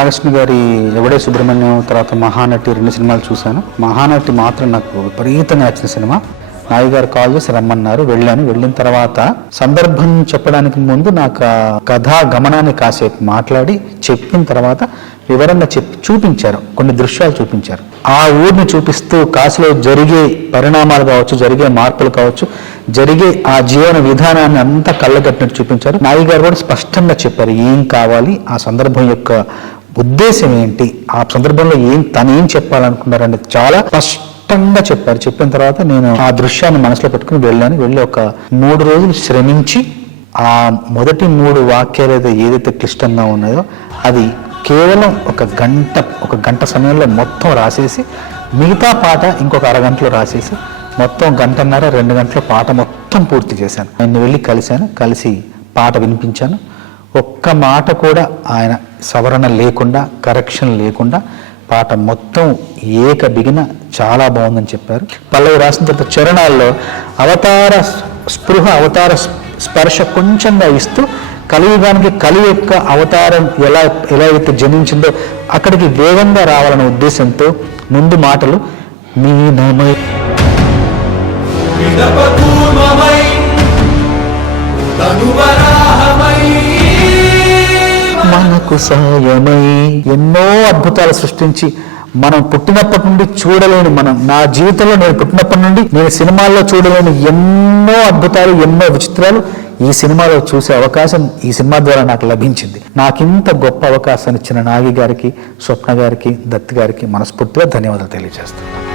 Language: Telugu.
నాగకృష్ణ గారి ఎవడే సుబ్రహ్మణ్యం, తర్వాత మహానటి 2 సినిమాలు చూశాను. మహానటి మాత్రం నాకు విపరీతంగా నచ్చిన సినిమా. నాయుడు గారు కాల్ చేసి రమ్మన్నారు, వెళ్ళాను. వెళ్ళిన తర్వాత సందర్భం చెప్పడానికి ముందు నాకు కథా గమనాన్ని కాసేపు మాట్లాడి చెప్పిన తర్వాత వివరంగా చూపించారు, కొన్ని దృశ్యాలు చూపించారు. ఆ ఊరిని చూపిస్తూ కాశీలో జరిగే పరిణామాలు కావచ్చు, జరిగే మార్పులు కావచ్చు, జరిగే ఆ జీవన విధానాన్ని అంతా కళ్ళగట్టినట్టు చూపించారు. నాయుడు గారు కూడా స్పష్టంగా చెప్పారు ఏం కావాలి, ఆ సందర్భం యొక్క ఉద్దేశం ఏంటి, ఆ సందర్భంలో తను ఏం చెప్పాలనుకున్నారని చాలా స్పష్టంగా చెప్పారు. చెప్పిన తర్వాత నేను ఆ దృశ్యాన్ని మనసులో పెట్టుకుని వెళ్ళాను. వెళ్ళి ఒక 3 రోజులు శ్రమించి ఆ మొదటి 3 వాక్యాలు ఏదైతే క్లిష్టంగా ఉన్నాయో అది కేవలం ఒక గంట సమయంలో మొత్తం రాసేసి, మిగతా పాట ఇంకొక అరగంటలో రాసేసి మొత్తం 1.5 2 గంటల పాట మొత్తం పూర్తి చేశాను. ఆయన వెళ్ళి కలిసి పాట వినిపించాను. ఒక్క మాట కూడా ఆయన సవరణ లేకుండా, కరెక్షన్ లేకుండా పాట మొత్తం ఏక బిగిన చాలా బాగుందని చెప్పారు. పల్లవి రాసిన తర్వాత చరణాల్లో అవతార స్పృహ, అవతార స్పర్శ కొంచెంగా ఇస్తూ కలియుగానికి కలి యొక్క అవతారం ఎలా అయితే జనించిందో అక్కడికి వేగంగా రావాలనే ఉద్దేశంతో ముందు మాటలు మీనమై మనకు సాయమై ఎన్నో అద్భుతాలు సృష్టించి మనం పుట్టినప్పటి నుండి చూడలేని, నా జీవితంలో నేను పుట్టినప్పటి నుండి నేను సినిమాల్లో చూడలేని ఎన్నో అద్భుతాలు, ఎన్నో విచిత్రాలు ఈ సినిమాలో చూసే అవకాశం ఈ సినిమా ద్వారా నాకు లభించింది. నాకింత గొప్ప అవకాశాన్ని ఇచ్చిన నాగి గారికి, స్వప్న గారికి, దత్ గారికి మనస్ఫూర్తిగా ధన్యవాదాలు తెలియజేస్తున్నాను.